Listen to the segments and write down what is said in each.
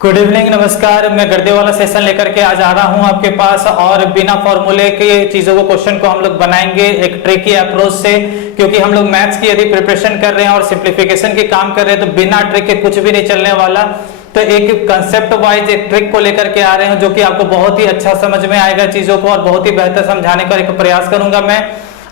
Good evening, नमस्कार। मैं गर्दे वाला सेशन लेकर के आज आ रहा हूं आपके पास और बिना फॉर्मूले के चीजों को क्वेश्चन को हम लोग बनाएंगे एक ट्रिकी अप्रोच से, क्योंकि हम लोग मैथ्स की यदि प्रिपरेशन कर रहे हैं और सिंप्लीफिकेशन की काम कर रहे हैं तो बिना ट्रिक के कुछ भी नहीं चलने वाला। तो एक कंसेप्ट वाइज एक ट्रिक को लेकर के आ रहे हैं जो कि आपको बहुत ही अच्छा समझ में आएगा चीजों को और बहुत ही बेहतर समझाने का एक प्रयास करूंगा मैं।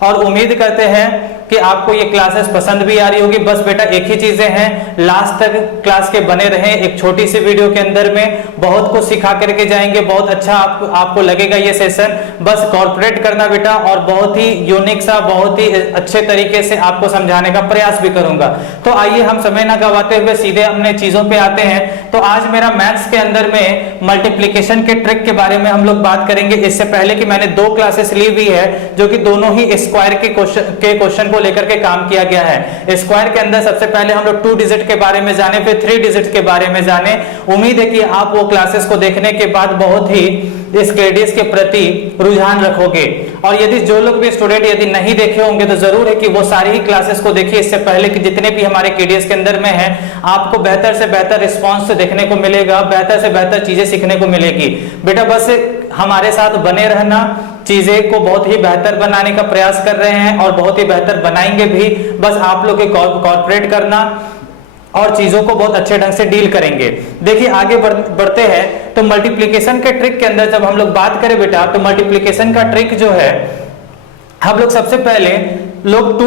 और उम्मीद करते हैं कि आपको ये क्लासेस पसंद भी आ रही होगी। बस बेटा एक ही चीजें हैं, लास्ट तक क्लास के बने रहें। एक छोटी सी वीडियो के अंदर में बहुत कुछ सिखा करके जाएंगे, बहुत अच्छा आपको लगेगा ये सेशन। बस कॉर्पोरेट करना बेटा और बहुत ही यूनिक सा, बहुत ही अच्छे तरीके से आपको समझाने का प्रयास भी करूंगा। तो आइए हम समय ना गवाते हुए सीधे अपने चीजों पे आते हैं। तो आज मेरा मैथ्स के अंदर में मल्टीप्लीकेशन के ट्रिक के बारे में हम लोग बात करेंगे। इससे पहले कि मैंने 2 क्लासेस ली हुई है जो कि दोनों ही स्क्वायर के क्वेश्चन को लेकर के काम किया गया है। स्क्वायर के अंदर सबसे पहले हम लोग 2 डिजिट के बारे में जाने, फिर 3 डिजिट के बारे में जाने। उम्मीद है कि आप वो क्लासेस को देखने के बाद बहुत ही इस केडीएस के प्रति रुझान रखोगे। और यदि जो लोग भी स्टूडेंट यदि नहीं देखे होंगे तो जरूर है कि वो सारी ही क्लासेस को देखिए। इससे पहले कि जितने भी हमारे केडीएस के अंदर में है, आपको बेहतर से बेहतर रिस्पॉन्स देखने को मिलेगा, बेहतर से बेहतर चीजें सीखने को मिलेगी। बेटा बस हमारे साथ बने रहना, चीजें को बहुत ही बेहतर बनाने का प्रयास कर रहे हैं और बहुत ही बेहतर बनाएंगे भी। बस आप लोग कॉर्पोरेट करना और चीजों को बहुत अच्छे ढंग से डील करेंगे। देखिए आगे बढ़ते हैं। तो मल्टीप्लिकेशन के ट्रिक के अंदर जब हम लोग बात करें बेटा, तो मल्टीप्लिकेशन का ट्रिक जो है, हम लोग सबसे पहले लोग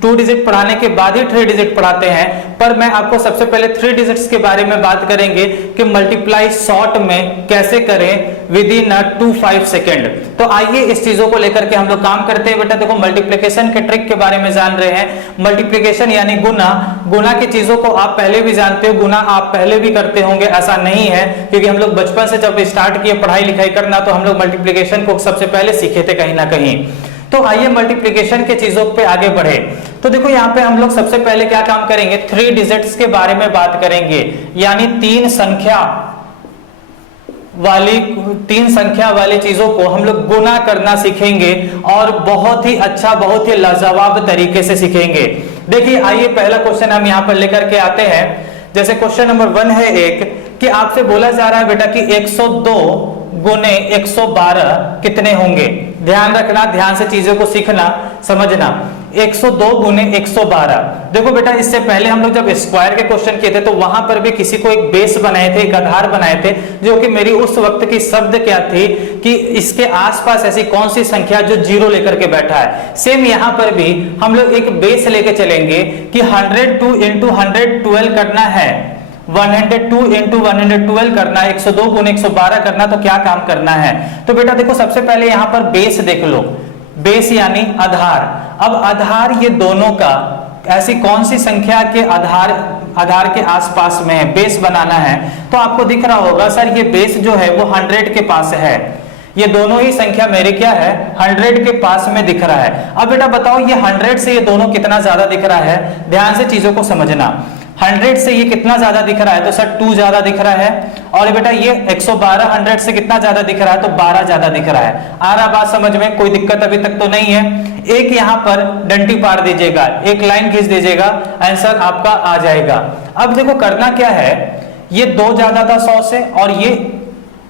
2 डिजिट पढ़ाने के बाद ही 3 डिजिट पढ़ाते हैं, पर मैं आपको सबसे पहले 3 डिजिट्स के बारे में बात करेंगे कि मल्टीप्लाई शॉर्ट में कैसे करें विद इन 2-5 सेकेंड। तो आइए इस चीजों को लेकर के हम लोग काम करते हैं। बेटा देखो, मल्टीप्लिकेशन के ट्रिक के बारे में जान रहे हैं। मल्टीप्लिकेशन यानी गुना की चीजों को आप पहले भी जानते हो, गुना आप पहले भी करते होंगे, ऐसा नहीं है, क्योंकि हम लोग बचपन से जब स्टार्ट किए पढ़ाई लिखाई करना तो हम लोग मल्टीप्लिकेशन को सबसे पहले सीखे थे कहीं ना कहीं। तो आइए मल्टीप्लिकेशन के चीजों पे आगे बढ़े। तो देखो यहाँ पे हम लोग सबसे पहले क्या काम करेंगे, 3 डिजिट्स के बारे में बात करेंगे, यानी 3 संख्या वाली चीजों को हम लोग गुना करना सीखेंगे और बहुत ही अच्छा, बहुत ही लाजवाब तरीके से सीखेंगे। देखिए आइए पहला क्वेश्चन हम यहाँ पर लेकर के आते हैं। जैसे क्वेश्चन नंबर 1 है एक, कि आपसे बोला जा रहा है बेटा कि 102 गुने 112 कितने होंगे। ध्यान रखना, ध्यान से चीजों को सीखना समझना। 102 गुने 112। देखो बेटा, इससे पहले हम लोग जब स्क्वायर के क्वेश्चन किए थे तो वहां पर भी किसी को एक बेस बनाए थे, एक आधार बनाए थे, जो कि मेरी उस वक्त की शब्द क्या थी कि इसके आसपास ऐसी कौन सी संख्या जो 0 लेकर के बैठा है। सेम यहां पर भी हम लोग एक बेस लेके चलेंगे कि 102 इंटू 112 करना है, 102 इंटू 112 करना है, 102 गुने 112 करना। तो क्या काम करना है, तो बेटा देखो सबसे पहले यहां पर बेस देख लो। बेस यानी आधार। अब आधार ये दोनों का ऐसी कौन सी संख्या के आधार के आसपास में है, बेस बनाना है। तो आपको दिख रहा होगा सर ये बेस जो है वो 100 के पास है। ये दोनों ही संख्या मेरे क्या है, 100 के पास में दिख रहा है। अब बेटा बताओ ये 100 से ये दोनों कितना ज्यादा दिख रहा है, ध्यान से चीजों को समझना। 100 से ये कितना ज्यादा दिख रहा है, तो सर 2 ज्यादा दिख रहा है। और बेटा ये 112 100 से कितना ज्यादा दिख रहा है, तो 12 ज्यादा दिख रहा है। आ रहा बात समझ में, कोई दिक्कत अभी तक तो नहीं है। एक यहां पर डंडी पार दीजिएगा, एक लाइन खींच दीजिएगा, आंसर आपका आ जाएगा। अब देखो करना क्या है, ये 2 ज्यादा था 100 से और ये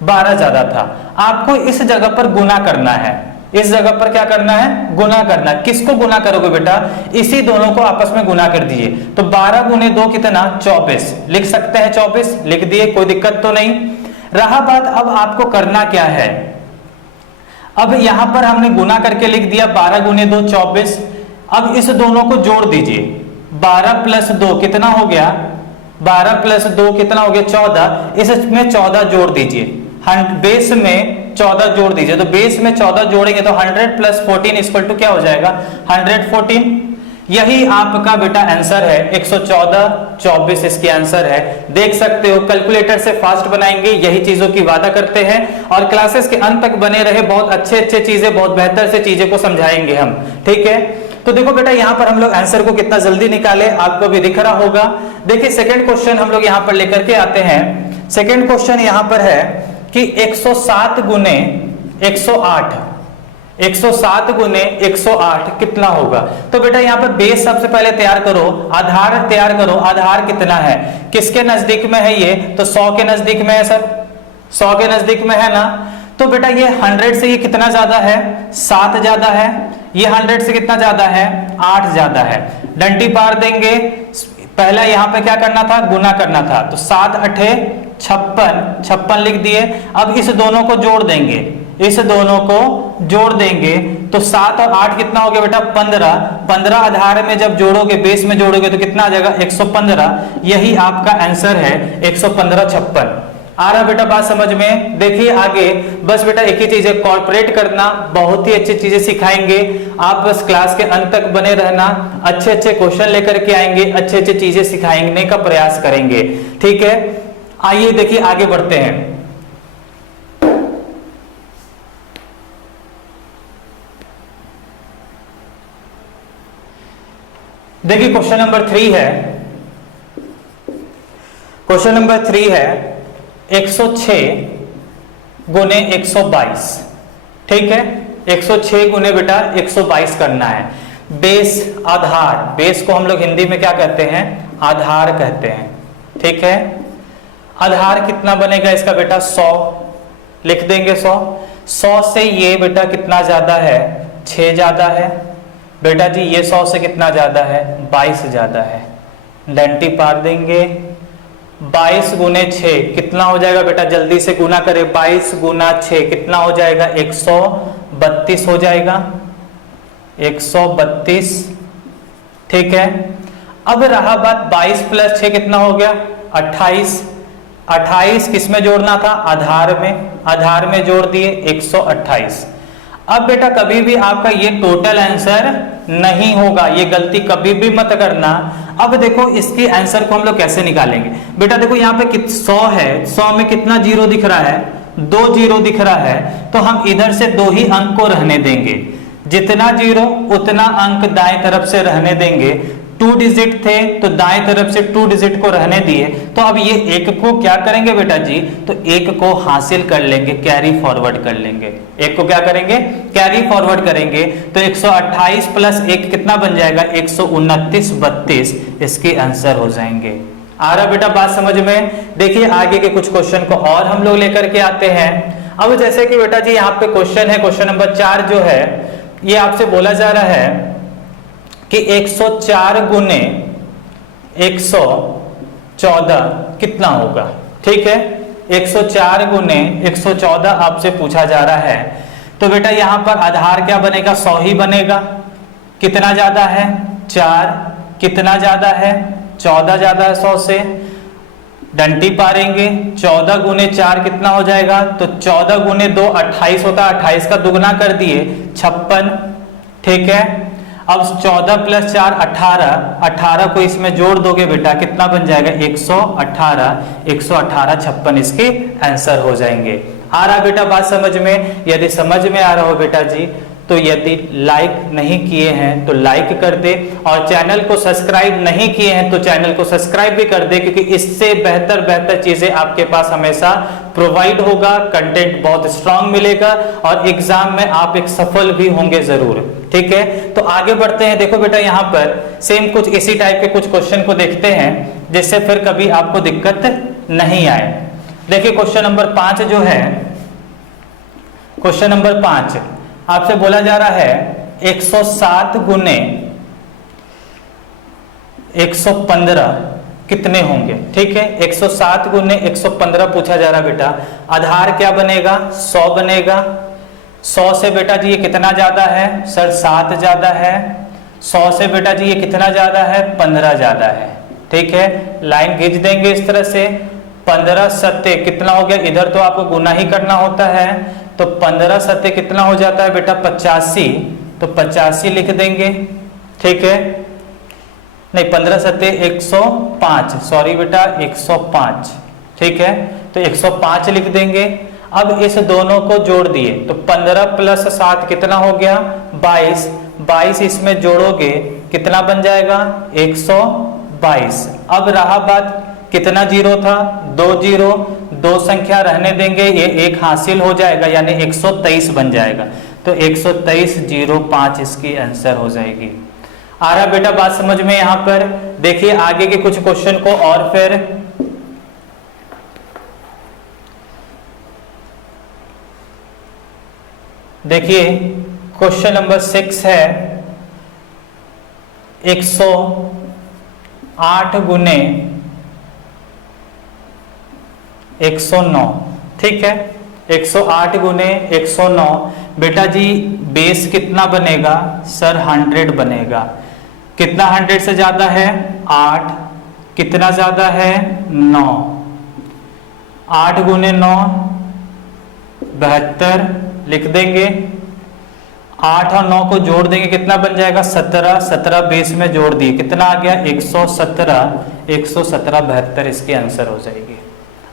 12 ज्यादा था। आपको इस जगह पर गुना करना है, इस जगह पर क्या करना है, गुना करना। किसको गुना करोगे बेटा, इसी दोनों को आपस में गुना कर दीजिए। तो 12 गुने 2 कितना, 24 लिख सकते हैं, 24 लिख दिए, कोई दिक्कत तो नहीं। रहा बात अब आपको करना क्या है। अब यहां पर हमने गुना करके लिख दिया 12 गुने 2 24। अब इस दोनों को जोड़ दीजिए, 12 प्लस 2 कितना हो गया, 12 प्लस 2 कितना हो गया, 14। इसमें 14 जोड़ दीजिए, बेस में 14 जोड़ दीजिए। तो बेस में 14 जोड़ेंगे तो 100 प्लस 14 इक्वल टू क्या हो जाएगा, 114। यही आपका बेटा आंसर है, 114 24 इसकी आंसर है। देख सकते हो कैलकुलेटर से फास्ट बनाएंगे, यही चीजों की वादा करते हैं। और क्लासेस के अंत तक बने रहे, बहुत अच्छे चीजें, बहुत बेहतर से चीजें को समझाएंगे हम, ठीक है। तो देखो बेटा यहाँ पर हम लोग आंसर को कितना जल्दी निकाले, आपको भी दिख रहा होगा। देखिए सेकेंड क्वेश्चन हम लोग यहाँ पर लेकर के आते हैं। सेकेंड क्वेश्चन यहाँ पर है कि 107 गुने 108 107 गुने 108 कितना होगा? तो बेटा यहाँ पे बेस सबसे पहले तैयार करो, आधार तैयार करो। आधार कितना है, किसके नजदीक में है ये? तो 100 के नजदीक में है सर, 100 के नजदीक में है ना। तो बेटा ये 100 से ये कितना ज्यादा है? 7 ज्यादा है। ये 100 से कितना ज्यादा है? 8 ज्यादा है। डंडी पार देंगे, पहला यहाँ पे क्या करना था? गुना करना था। तो 7 8 56 लिख दिए। अब इस दोनों को जोड़ देंगे, इस दोनों को जोड़ देंगे तो 7 और 8 कितना हो गया बेटा? 15। 15 आधार में जब जोड़ोगे, बेस में जोड़ोगे तो कितना आ जाएगा? 115। यही आपका आंसर है 115 56। आ रहा बेटा बात समझ में? देखिए आगे बस बेटा एक ही चीज है, कॉर्पोरेट करना। बहुत ही अच्छी चीजें सिखाएंगे, आप बस क्लास के अंत तक बने रहना। अच्छे अच्छे क्वेश्चन लेकर के आएंगे, अच्छे अच्छे चीजें सिखाने का प्रयास करेंगे, ठीक है। आइए देखिए आगे बढ़ते हैं। देखिए क्वेश्चन नंबर 3 है, क्वेश्चन नंबर 3 है 106 गुने 122, ठीक है। 106 गुने बेटा 122 करना है। बेस आधार, बेस को हम लोग हिंदी में क्या कहते हैं? आधार कहते हैं, ठीक है। आधार कितना बनेगा इसका बेटा? 100 लिख देंगे। 100 से ये बेटा कितना ज्यादा है? 6 ज्यादा है बेटा जी। ये 100 से कितना ज्यादा है? 22 ज्यादा है। डंडी पार देंगे। 22 गुने 6 कितना हो जाएगा बेटा? जल्दी से गुना करें। 22 गुना 6 कितना हो जाएगा? 132 हो जाएगा, 132, ठीक है। अब रहा बात 22 प्लस 6 कितना हो गया? 28। 28 किस में जोड़ना था? आधार में। आधार में जोड़ दिए 128। अब बेटा कभी भी आपका ये टोटल आंसर नहीं होगा, ये गलती कभी भी मत करना। अब देखो इसके आंसर को हम लोग कैसे निकालेंगे बेटा? देखो यहाँ पे 100 है, 100 में कितना जीरो दिख रहा है? 2 जीरो दिख रहा है। तो हम इधर से 2 ही अंक को रहने देंगे, जितना जीरो उतना अंक दाएं तरफ से रहने देंगे। 2 डिजिट थे तो दाएं तरफ से 2 डिजिट को रहने दिए। तो अब ये एक को क्या करेंगे बेटा जी? तो एक को हासिल कर लेंगे, कैरी फॉरवर्ड कर लेंगे। एक को क्या करेंगे? कैरी फॉरवर्ड करेंगे। तो 128 प्लस 1 कितना बन जाएगा? 129 32 इसके आंसर हो जाएंगे। आ रहा बेटा बात समझ में? देखिए आगे के कुछ क्वेश्चन को और हम लोग लेकर के आते हैं। अब जैसे कि बेटा जी यहाँ पे क्वेश्चन है, क्वेश्चन नंबर 4 जो है, ये आपसे बोला जा रहा है कि 104 गुने 114 कितना होगा, ठीक है। 104 गुने 114 आपसे पूछा जा रहा है। तो बेटा यहां पर आधार क्या बनेगा? 100 ही बनेगा। कितना ज्यादा है? 4। कितना ज्यादा है? 14 ज्यादा है 100 से। डंडी पारेंगे। 14 गुने 4 कितना हो जाएगा? तो 14 गुने 2 28 होता है, 28 का दुगना कर दिए 56, ठीक है। अब 14 प्लस 4 18, 18 को इसमें जोड़ दोगे बेटा कितना बन जाएगा? 118, 118 56 इसके आंसर हो जाएंगे। आ रहा बेटा बात समझ में? यदि समझ में आ रहा हो बेटा जी, तो यदि लाइक नहीं किए हैं तो लाइक कर दे, और चैनल को सब्सक्राइब नहीं किए हैं तो चैनल को सब्सक्राइब भी कर दे, क्योंकि इससे बेहतर चीजें आपके पास हमेशा प्रोवाइड होगा। कंटेंट बहुत स्ट्रांग मिलेगा और एग्जाम में आप एक सफल भी होंगे जरूर, ठीक है। तो आगे बढ़ते हैं। देखो बेटा यहाँ पर सेम कुछ इसी टाइप के कुछ क्वेश्चन को देखते हैं, जिससे फिर कभी आपको दिक्कत नहीं आए। देखिए क्वेश्चन नंबर 5 जो है, क्वेश्चन नंबर 5 आपसे बोला जा रहा है 107 गुने 115 कितने होंगे, ठीक है। 107 गुने 115 पूछा जा रहा बेटा। आधार क्या बनेगा? 100 बनेगा। 100 से बेटा जी ये कितना ज्यादा है? सर 7 ज्यादा है। 100 से बेटा जी ये कितना ज्यादा है? 15 ज्यादा है, ठीक है। लाइन खींच देंगे इस तरह से। 15 सत्ते कितना हो गया? इधर तो आपको गुना ही करना होता है, तो 15 सत्ते कितना हो जाता है बेटा? 85। तो 85 लिख देंगे, ठीक है। नहीं 15 सत्ते 105, सॉरी बेटा 105, ठीक है। तो 105 लिख देंगे। अब इस दोनों को जोड़ दिए तो 15 प्लस 7 कितना हो गया? 22। 22 इसमें जोड़ोगे कितना बन जाएगा? 122। अब रहा बात कितना जीरो था? 2 जीरो, 2 संख्या रहने देंगे, ये 1 हासिल हो जाएगा, यानी 123 बन जाएगा। तो 123.05 इसकी आंसर हो जाएगी। आ रहा बेटा बात समझ में? यहां पर देखिए आगे के कुछ क्वेश्चन को और फिर देखिए क्वेश्चन नंबर 6 है 108 गुने 109। ठीक है, 108 गुने 109 बेटा जी बेस कितना बनेगा सर? 100 बनेगा। कितना 100 से ज्यादा है? 8। कितना ज्यादा है? 9। 8 गुने 9 72 लिख देंगे। 8 और 9 को जोड़ देंगे, कितना बन जाएगा? 17। 17 बेस में जोड़ दिए, कितना आ गया? 117। 117 72 इसकी आंसर हो जाएगी।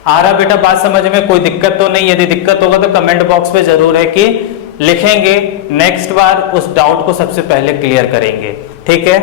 आ रहा बेटा बात समझ में? कोई दिक्कत तो नहीं? यदि दिक्कत होगा तो कमेंट बॉक्स में जरूर है कि लिखेंगे, नेक्स्ट बार उस डाउट को सबसे पहले क्लियर करेंगे। ठीक है,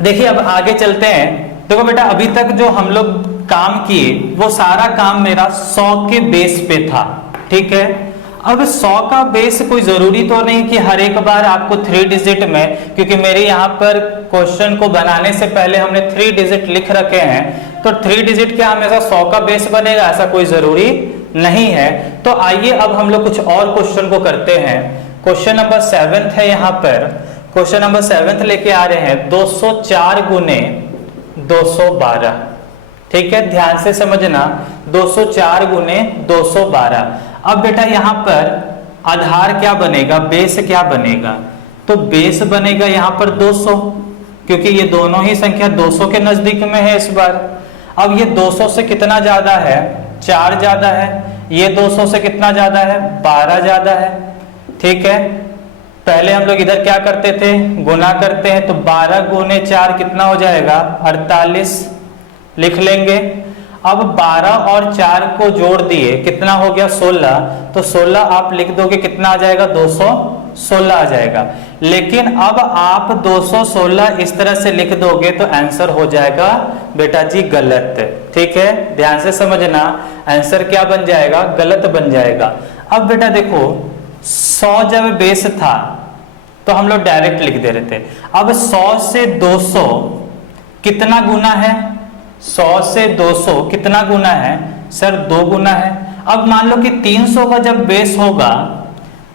देखिए अब आगे चलते हैं। देखो बेटा अभी तक जो हम लोग काम किए वो सारा काम मेरा 100 के बेस पे था। ठीक है, अब 100 का बेस कोई जरूरी तो नहीं कि हर एक बार आपको 3 डिजिट में, क्योंकि मेरे यहाँ पर क्वेश्चन को बनाने से पहले हमने 3 डिजिट लिख रखे हैं, तो 3 डिजिट क्या हमेशा 100 का बेस बनेगा? ऐसा कोई जरूरी नहीं है। तो आइए अब हम लोग कुछ और क्वेश्चन को करते हैं। क्वेश्चन नंबर 7 है यहाँ पर। क्वेश्चन नंबर 7 लेके आ रहे हैं 204 गुने 212। ठीक है, ध्यान से समझना, 204 गुने 212। अब बेटा यहां पर आधार क्या बनेगा? बेस क्या बनेगा? तो बेस बनेगा यहां पर 200, क्योंकि ये दोनों ही संख्या 200 के नजदीक में है इस बार। अब ये 200 से कितना ज्यादा है? 4 ज्यादा है। ये 200 से कितना ज्यादा है? 12 ज्यादा है। ठीक है, पहले हम लोग इधर क्या करते थे? गुना करते हैं, तो 12 गुने 4 कितना हो जाएगा? 48 लिख लेंगे। अब 12 और 4 को जोड़ दिए, कितना हो गया? 16। तो 16 आप लिख दोगे, कितना आ जाएगा? 216 आ जाएगा। लेकिन अब आप 216 इस तरह से लिख दोगे तो आंसर हो जाएगा बेटा जी गलत। ठीक है, ध्यान से समझना, आंसर क्या बन जाएगा? गलत बन जाएगा। अब बेटा देखो 100 जब बेस था तो हम लोग डायरेक्ट लिख दे रहे थे। अब 100 से 200 कितना गुना है? 100 से 200 कितना गुना है सर? 2 गुना है। अब मान लो कि 300 का जब बेस होगा,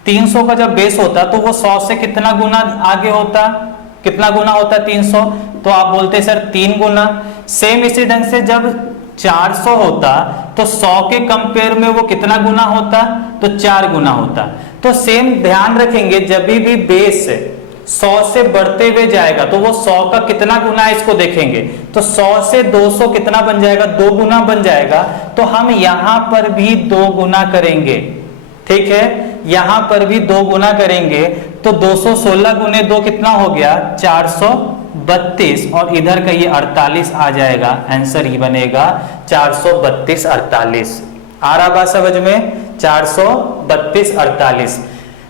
300 का जब बेस होता तो वो 100 से कितना गुना आगे होता? कितना गुना होता 300? तो आप बोलते सर 3 गुना। सेम इसी ढंग से जब 400 होता तो 100 के कंपेयर में वो कितना गुना होता? तो 4 गुना होता। तो सेम ध्यान रखेंगे, जब भी बेस 100 से बढ़ते हुए जाएगा तो वो 100 का कितना गुना है इसको देखेंगे। तो 100 से 200 कितना बन जाएगा? 2 गुना बन जाएगा। तो हम यहां पर भी 2 गुना करेंगे। ठीक है, यहां पर भी 2 गुना करेंगे। तो 216 गुने 2 कितना हो गया? 432। और इधर का ये 48 आ जाएगा। आंसर ही बनेगा 432 48। आ रहा बात समझ में? 432 48।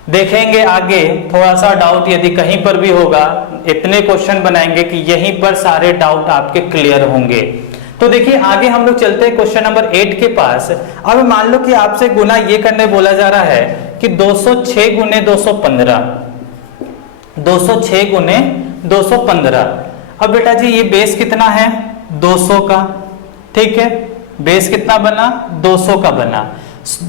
देखेंगे आगे थोड़ा सा डाउट यदि कहीं पर भी होगा, इतने क्वेश्चन बनाएंगे कि यहीं पर सारे डाउट आपके क्लियर होंगे। तो देखिए आगे हम लोग चलते हैं क्वेश्चन नंबर 8 के पास। अब मान लो कि आपसे गुना ये करने बोला जा रहा है कि 206 गुने 215, 206 गुने 215। अब बेटा जी ये बेस कितना है? 200 का। ठीक है, बेस कितना बना? 200 का बना।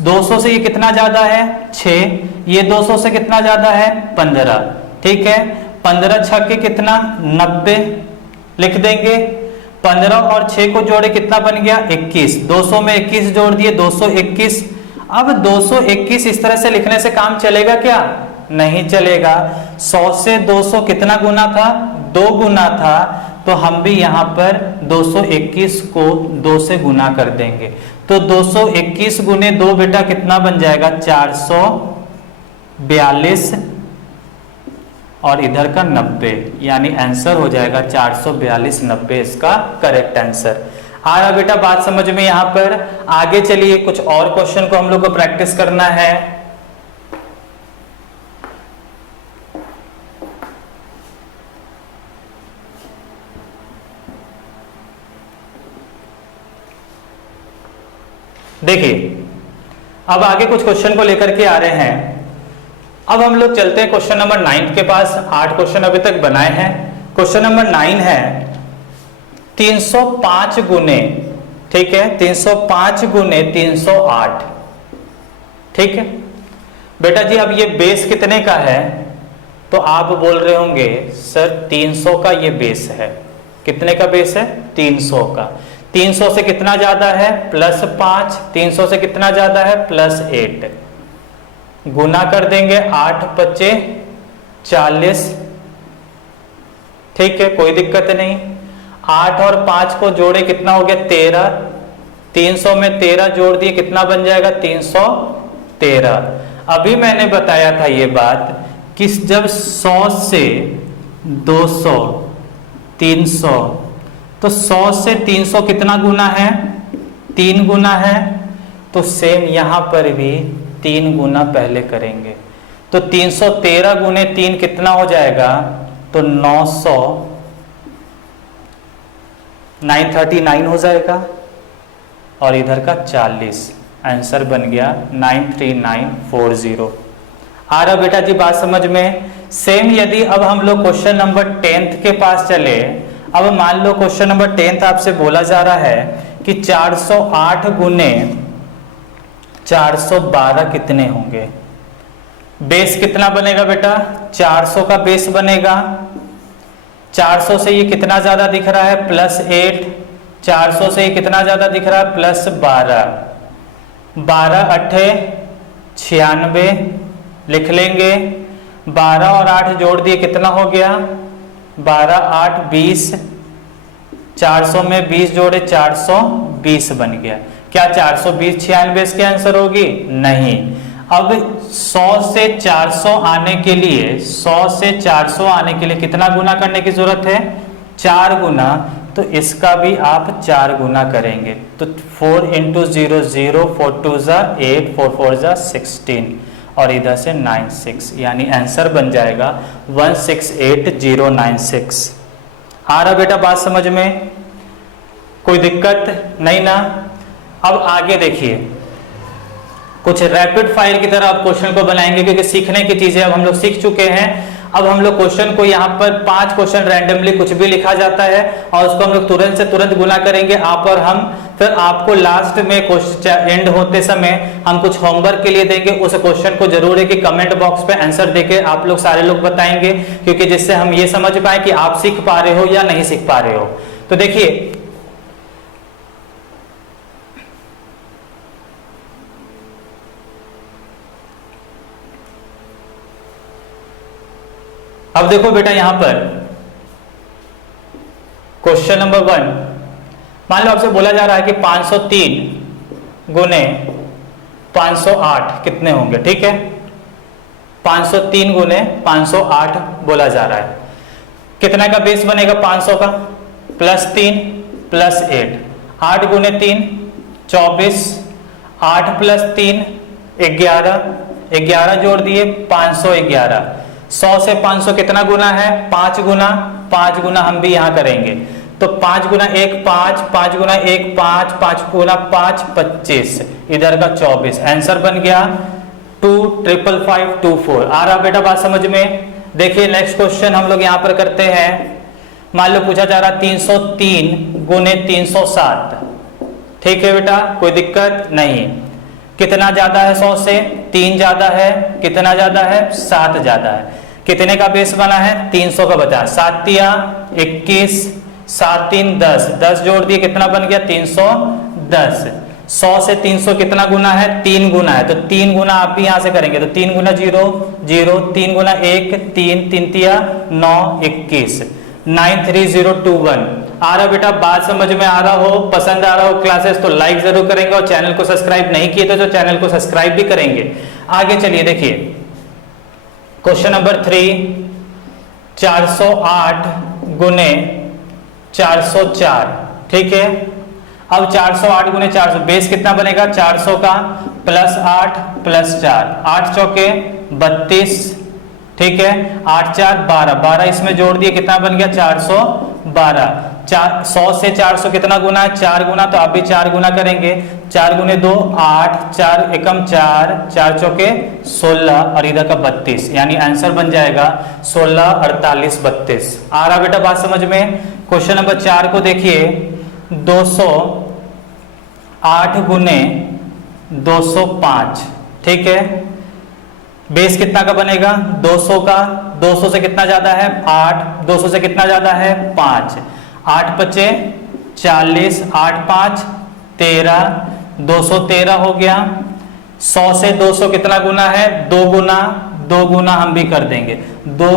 200 से ये कितना ज्यादा है? 6। ये 200 से कितना ज्यादा है? 15। ठीक है, 15 छक्के कितना? 90 लिख देंगे। 15 और 6 को जोड़े कितना बन गया? 21। 200 में 21 जोड़ दिए, 221। अब 221 इस तरह से लिखने से काम चलेगा क्या? नहीं चलेगा। 100 से 200 कितना गुना था? 2 गुना था। तो हम भी यहां पर 221 को 2 से गुना कर देंगे। तो 221 गुने 2 बेटा कितना बन जाएगा? 442 और इधर का 90, यानी आंसर हो जाएगा 442 90 इसका करेक्ट आंसर। आ रहा बेटा बात समझ में? यहां पर आगे चलिए कुछ और क्वेश्चन को हम लोग को प्रैक्टिस करना है। देखिए अब आगे कुछ क्वेश्चन को लेकर के आ रहे हैं। अब हम लोग चलते हैं क्वेश्चन नंबर 9 के पास। 8 क्वेश्चन अभी तक बनाए हैं। क्वेश्चन नंबर 9 है 305 गुने, ठीक है, 305 गुने 308। ठीक है बेटा जी, अब ये बेस कितने का है? तो आप बोल रहे होंगे सर 300 का ये बेस है। कितने का बेस है? 300 का। 300 से कितना ज्यादा है? +5। 300 से कितना ज्यादा है? +8। गुना कर देंगे, 8 × 5 = 40। ठीक है, कोई दिक्कत नहीं। 8 और 5 को जोड़े, कितना हो गया? 13। 300 में 13 जोड़ दिए, कितना बन जाएगा? 313। अभी मैंने बताया था ये बात कि जब 100 से 200, 300, तो 100 से 300 कितना गुना है? 3 गुना है। तो सेम यहां पर भी 3 गुना पहले करेंगे। तो 313 गुने 3 कितना हो जाएगा? तो 900, 939 हो जाएगा। और इधर का 40। आंसर बन गया 93940। आ रहा बेटा जी बात समझ में? सेम यदि अब हम लोग क्वेश्चन नंबर 10 के पास चले। अब मान लो क्वेश्चन नंबर 10 आपसे बोला जा रहा है कि 408 गुने 412 कितने होंगे? बेस कितना बनेगा बेटा? 400 का बेस बनेगा। 400 से ये कितना ज्यादा दिख रहा है? +8। 400 से ये कितना ज्यादा दिख रहा है? +12। 12 × 8 = 96 लिख लेंगे। 12 और 8 जोड़ दिए, कितना हो गया? 12 × 8 = 20। 400 में 20 जोड़े, 420 बन गया। क्या 420 96 के आंसर होगी? नहीं। अब 100 से 400 आने के लिए, 100 से 400 आने के लिए कितना गुना करने की जरूरत है? 4 गुना। तो इसका भी आप 4 गुना करेंगे। तो 4 × 0 0, 4 2 = 8, 4 4 = 16 और इधर से 96, यानी आंसर बन जाएगा 168096। आ रहा बेटा बात समझ में? कोई दिक्कत नहीं ना? अब आगे देखिए, कुछ रैपिड फायर की तरह आप क्वेश्चन को बनाएंगे, क्योंकि सीखने की चीजें अब हम लोग सीख चुके हैं। अब हम लोग क्वेश्चन को यहाँ पर 5 क्वेश्चन रैंडमली कुछ भी लिखा जाता है और उसको हम लोग तुरंत से तुरंत गुना करेंगे, आप और हम। फिर आपको लास्ट में क्वेश्चन एंड होते समय हम कुछ होमवर्क के लिए देंगे। उस क्वेश्चन को जरूर है कि कमेंट बॉक्स पे आंसर देके आप लोग सारे लोग बताएंगे, क्योंकि जिससे हम ये समझ पाए कि आप सीख पा रहे हो या नहीं सीख पा रहे हो। तो देखिए, अब देखो बेटा, यहां पर क्वेश्चन नंबर 1, मान लो आपसे बोला जा रहा है कि 503 गुने 508 कितने होंगे? ठीक है, 503 गुने 508 बोला जा रहा है। कितना का बेस बनेगा? 500 का। +3 +8, 8 गुने 3 24, 8 + 3 11, 11 जोड़ दिए, 511। 100 से 500 कितना गुना है? 5 गुना। 5 गुना हम भी यहां करेंगे। तो 5 गुना 1 5, 5 गुना 1 5, 5 गुना 5 25, इधर का 24। आंसर बन गया 25554। आ रहा बेटा बात समझ में? देखिए नेक्स्ट क्वेश्चन हम लोग यहां पर करते हैं। मान लो पूछा जा रहा 303 गुने 307। ठीक है बेटा, कोई दिक्कत नहीं। कितना ज्यादा है 100 से? 3 ज्यादा है। कितना ज्यादा है? 7 ज्यादा है। कितने का बेस बना है? 300 का बचा। 7 × 21, 7 × 3 10, 10 जोड़ दिए, कितना बन गया? 310। 100 से 300 कितना गुना है? 3 गुना है। तो 3 गुना आप भी यहां से करेंगे। तो 3 गुना 0 0, 3 गुना 1 3, 3 × 9 21, 93021। आ रहा बेटा बात समझ में आ रहा हो? पसंद आ रहा हो क्लासेस तो लाइक जरूर करेंगे, और चैनल को सब्सक्राइब नहीं किए तो चैनल को सब्सक्राइब भी करेंगे। आगे चलिए देखिए, क्वेश्चन नंबर 3, 408 गुने 404। ठीक है, अब 408 गुने 400, बेस कितना बनेगा? 400 का। +8 +4, 8 चौके 32। ठीक है, 8 4 12, 12 इसमें जोड़ दिए, कितना बन गया? 412। 100 से 400 कितना गुना है? 4 गुना, तो आप भी 4 गुना करेंगे। 4 गुने 2 8, 4 एकम 4, 4 चौके 16 और इधर का 32, यानी आंसर बन जाएगा 16 48 32। आ रहा बेटा बात समझ में? क्वेश्चन नंबर 4 को देखिए, 208 गुने 205, ठीक है। बेस कितना का बनेगा? 200 का। 200 से कितना ज्यादा है? 8। 200 से कितना ज्यादा है? 5। 8 पचे 40, 8 5 13, 213 हो गया। 100 से 200 कितना गुना है? 2 गुना। 2 गुना हम भी कर देंगे। 2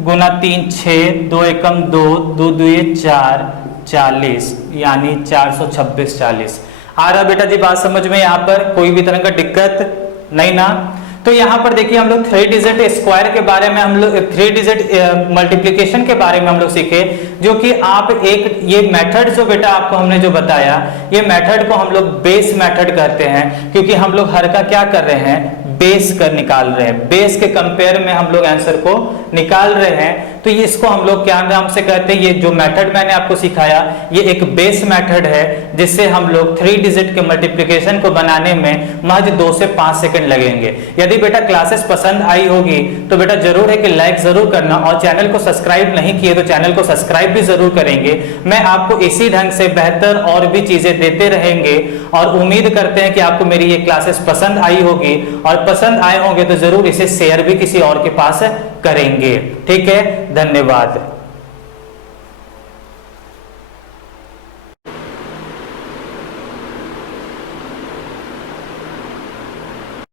गुना 3 6, 2 एकम 2, 2 दुए 4, 40, यानी 426 40। आ रहा बेटा जी बात समझ में? यहाँ पर कोई भी तरह का दिक्कत नहीं ना? तो यहाँ पर देखिए हम लोग 3 डिजिट स्क्वायर के बारे में, हम लोग 3 डिजिट मल्टीप्लिकेशन के बारे में हम लोग सीखे, जो कि आप एक ये मेथड जो बेटा आपको हमने जो बताया, ये मेथड को हम लोग बेस मेथड कहते हैं, क्योंकि हम लोग हर का क्या कर रहे हैं? बेस कर निकाल रहे हैं। बेस के कंपेयर में हम लोग आंसर को निकाल रहे हैं। तो ये इसको हम लोग क्या नाम से कहते हैं? ये जो मेथड मैंने आपको सिखाया ये एक बेस मेथड है, जिससे हम लोग 3 डिजिट के मल्टीप्लिकेशन को बनाने में महज 2 से 5 सेकंड लगेंगे। यदि बेटा क्लासेस पसंद आई होगी तो बेटा जरूर है कि लाइक जरूर करना, और चैनल को सब्सक्राइब नहीं किए तो चैनल को सब्सक्राइब भी जरूर करेंगे। मैं आपको इसी ढंग से बेहतर और भी चीजें देते रहेंगे, और उम्मीद करते हैं कि आपको मेरी ये क्लासेस पसंद आई होगी, और पसंद आए होंगे तो जरूर इसे शेयर भी किसी और के पास करेंगे। ठीक है, धन्यवाद।